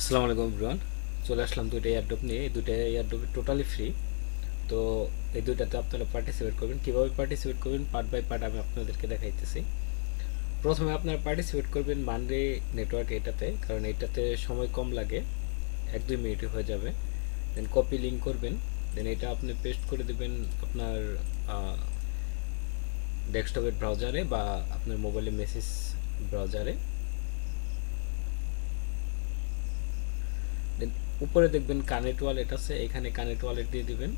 আসসালামু আলাইকুম এভরিওয়ান। চলে আসলাম দুইটা এয়ারড্রপ নিয়ে। এই দুইটা এয়ারড্রপ টোটালি ফ্রি। তো এই দুইটাতে আপনারা পার্টিসিপেট করবেন। কীভাবে পার্টিসিপেট করবেন পার্ট বাই পার্ট আমি আপনাদেরকে দেখাইতেছি। প্রথমে আপনারা পার্টিসিপেট করবেন মানডে নেটওয়ার্ক এটাতে, কারণ এটাতে সময় কম লাগে, 1-2 মিনিটে হয়ে যাবে। দেন কপি লিঙ্ক করবেন, দেন এটা আপনি পেস্ট করে দেবেন আপনার ডেস্কটপের ব্রাউজারে বা আপনার মোবাইলে মেসেজ ব্রাউজারে। দেন উপরে দেখবেন কানেক্ট ওয়ালেট আছে, এখানে কানেক্ট ওয়ালেট দিয়ে দিবেন।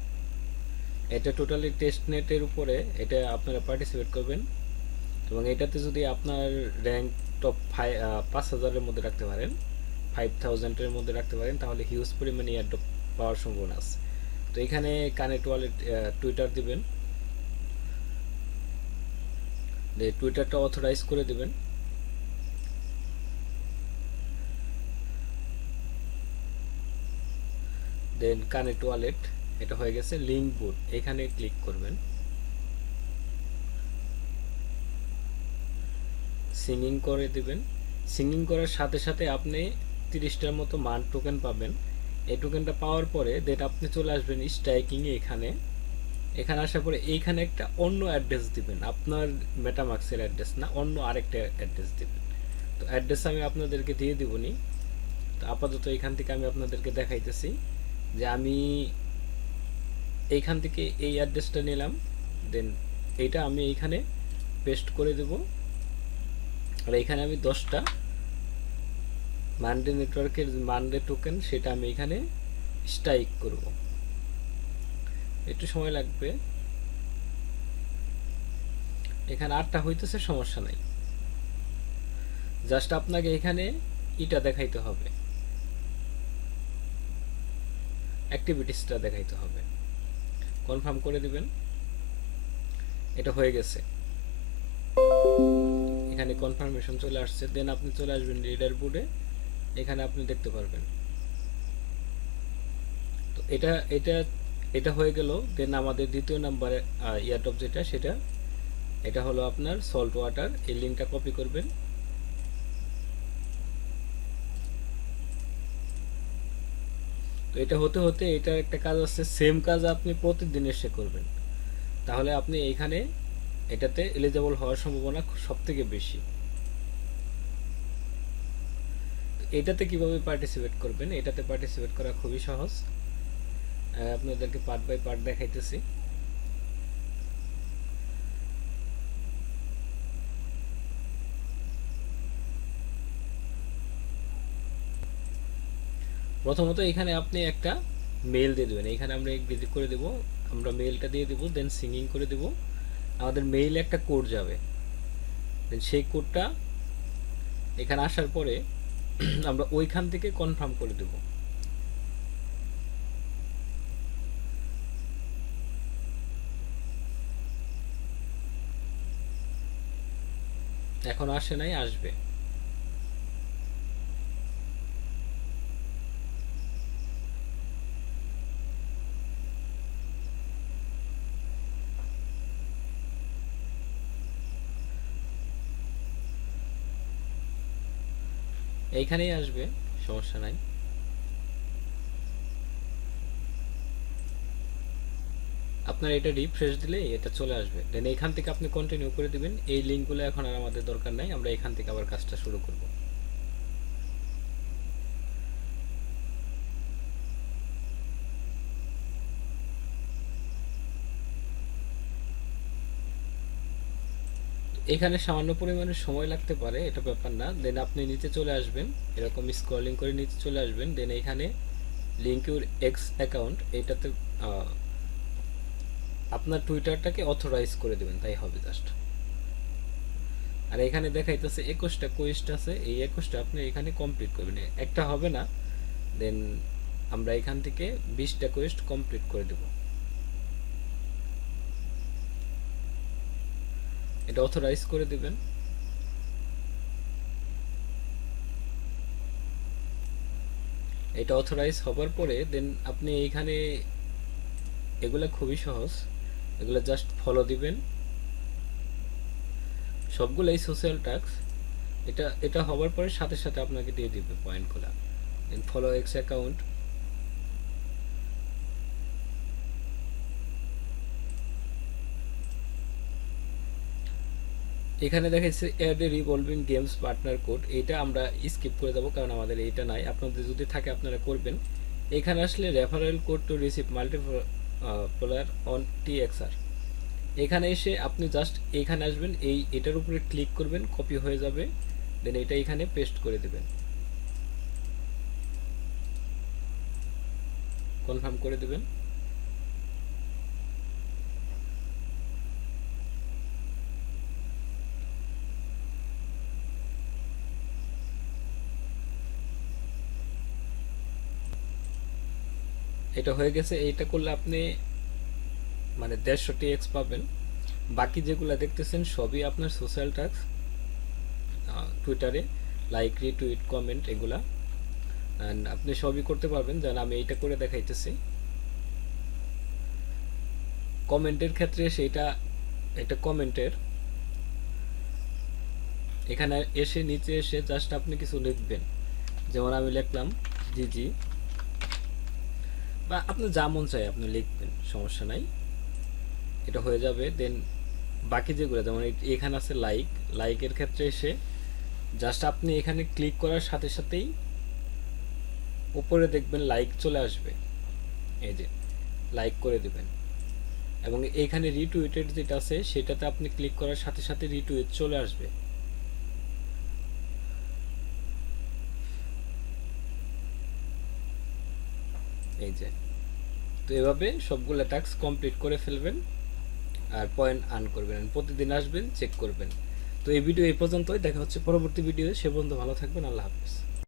এটা টোটালি টেস্ট নেটের উপরে এটা আপনারা পার্টিসিপেট করবেন, এবং এটাতে যদি আপনার র্যাঙ্ক টপ 5,000-এর মধ্যে রাখতে পারেন, 5,000-এর মধ্যে রাখতে পারেন, তাহলে হিউজ পরিমাণে এয়ারড্রপ পাওয়ার সম্ভাবনা আছে। তো এখানে কানেক্ট ওয়ালেট টুইটার দিবেন, টুইটারটা অথরাইজ করে দিবেন। দেন কানেক্ট ওয়ালেট এটা হয়ে গেছে। লিঙ্ক বুট এখানে ক্লিক করবেন, সিঙ্গিং করে দিবেন। সিঙ্গিং করার সাথে সাথে আপনি 30টার মতো মান টোকেন পাবেন। এই টোকেনটা পাওয়ার পরে দেন আপনি চলে আসবেন স্ট্রাইকিংয়ে। এখানে আসার পরে এইখানে একটা অন্য অ্যাড্রেস দিবেন, আপনার মেটামাক্সের অ্যাড্রেস না, অন্য আরেকটা অ্যাড্রেস দিবেন। তো অ্যাড্রেস আমি আপনাদেরকে দিয়ে দিবনি। তো আপাতত এখান থেকে আমি আপনাদেরকে দেখাইতেছি যে আমি এইখান থেকে এই অ্যাড্রেসটা নিলাম, দেন এইটা আমি এইখানে পেস্ট করে দেব। আর এইখানে আমি 10টা মানডে নেটওয়ার্কের মানডে টোকেন সেটা আমি এখানে স্ট্রাইক করব। একটু সময় লাগবে, এখানে 8টা হইতেছে, সমস্যা নাই। জাস্ট আপনাকে এখানে ইটা দেখাইতে হবে, অ্যাক্টিভিটিসটা দেখাইতে হবে। কনফার্ম করে দিবেন। এটা হয়ে গেছে, এখানে কনফার্মেশন চলে আসছে। দেন আপনি চলে আসবেন লিডার বোর্ডে, এখানে আপনি দেখতে পারবেন। তো এটা এটা এটা হয়ে গেল। দেন আমাদের দ্বিতীয় নাম্বারে এয়ারড্রপ যেটা সেটা এটা হলো আপনার সল্ট ওয়াটার। এই লিঙ্কটা কপি করবেন, তো এটা হতে হতে এটার একটা কাজ আছে, সেম কাজ আপনি প্রতিদিন এসে করবেন, তাহলে আপনি এইখানে এটাতে এলিজেবল হওয়ার সম্ভাবনা সব থেকে বেশি। এটাতে কিভাবে পার্টিসিপেট করবেন, এটাতে পার্টিসিপেট করা খুবই সহজ। আপনাদেরকে পার্ট বাই পার্ট দেখাইতেছি। প্রথমত এখানে আপনি একটা মেল দিয়ে দেবেন, এখানে আমরা ক্লিক করে দেব, আমরা মেলটা দিয়ে দেব, দেন সিঙ্গিং করে দেব। আমাদের মেইলে একটা কোড যাবে, দেন সেই কোডটা এখানে আসার পরে আমরা ওইখান থেকে কনফার্ম করে দেব। এখন আসে নাই, আসবে। এইখানেই আসবে, সমস্যা নাই। আপনার এটা রিফ্রেশ দিলেই এটা চলে আসবে। দেন এখান থেকে আপনি কন্টিনিউ করে দিবেন। এই লিঙ্কগুলো এখন আর আমাদের দরকার নাই, আমরা এখান থেকে আবার কাজটা শুরু করব। এখানে সামান্য পরিমাণে সময় লাগতে পারে, এটা ব্যাপার না। দেন আপনি নিচে চলে আসবেন, এরকম স্ক্রলিং করে নিচে চলে আসবেন। দেন এখানে লিঙ্ক ইউর এক্স অ্যাকাউন্ট, এটাতে আপনার টুইটারটাকে অথরাইজ করে দেবেন, তাই হবে জাস্ট। আর এখানে দেখাইতেছে 21টা কোয়েস্ট আছে, এই 21টা আপনি এখানে কমপ্লিট করবেন, একটা হবে না। দেন আমরা এখান থেকে 20টা কোয়েস্ট কমপ্লিট করে দেব। এটা অথরাইজ করে দিবেন। এটা অথরাইজ হবার পরে দেন আপনি এইখানে, এগুলো খুবই সহজ, এগুলো জাস্ট ফলো দিবেন। সবগুলাই সোশ্যাল টাস্ক। এটা এটা হবার পরে সাথে সাথে আপনাকে দিয়ে দিবে পয়েন্টগুলো। ফলো এক্স অ্যাকাউন্ট, এখানে দেখাচ্ছে add a revolving games partner code, এটা আমরা স্কিপ করে দেবো কারণ আমাদের এইটা নাই। আপনাদের যদি থাকে আপনারা করবেন। এখানে আসলে referral code to receive multiplier on TXR, এখানে এসে আপনি জাস্ট এইখানে আসবেন, এটার উপরে ক্লিক করবেন, কপি হয়ে যাবে, দেন এটা এখানে পেস্ট করে দেবেন, কনফার্ম করে দেবেন। এটা হয়ে গেছে। এইটা করলে আপনি মানে 150 TX পাবেন। বাকি যেগুলো দেখতেছেন সবই আপনার সোশ্যাল টাস্ক, টুইটারে লাইক, রিটুইট, কমেন্ট, এগুলা অ্যান্ড আপনি সবই করতে পারবেন। যেন আমি এইটা করে দেখাইতেছি। কমেন্টের ক্ষেত্রে সেইটা, এটা কমেন্টের, এখানে এসে নিচে এসে জাস্ট আপনি কিছু লিখবেন, যেমন আমি লিখলাম জিজি, বা আপনি যা মন চায় আপনি লিখবেন, সমস্যা নাই, এটা হয়ে যাবে। দেন বাকি যেগুলো যেমন এখানে আছে লাইক, লাইকের ক্ষেত্রে এসে জাস্ট আপনি এখানে ক্লিক করার সাথে সাথেই উপরে দেখবেন লাইক চলে আসবে, এই যে লাইক করে দেবেন। এবং এইখানে রিটুইটেড যেটা আছে সেটাতে আপনি ক্লিক করার সাথে সাথে রিটুইট চলে আসবে, এই যে। তো এভাবে সবগুলো টাস্ক কমপ্লিট করে ফেলবেন আর পয়েন্ট আর্ন করবেন। প্রতিদিন আসবেন, চেক করবেন। তো এই ভিডিও এই পর্যন্তই, দেখা হচ্ছে পরবর্তী ভিডিও। সে পর্যন্ত ভালো থাকবেন, আল্লাহ হাফেজ।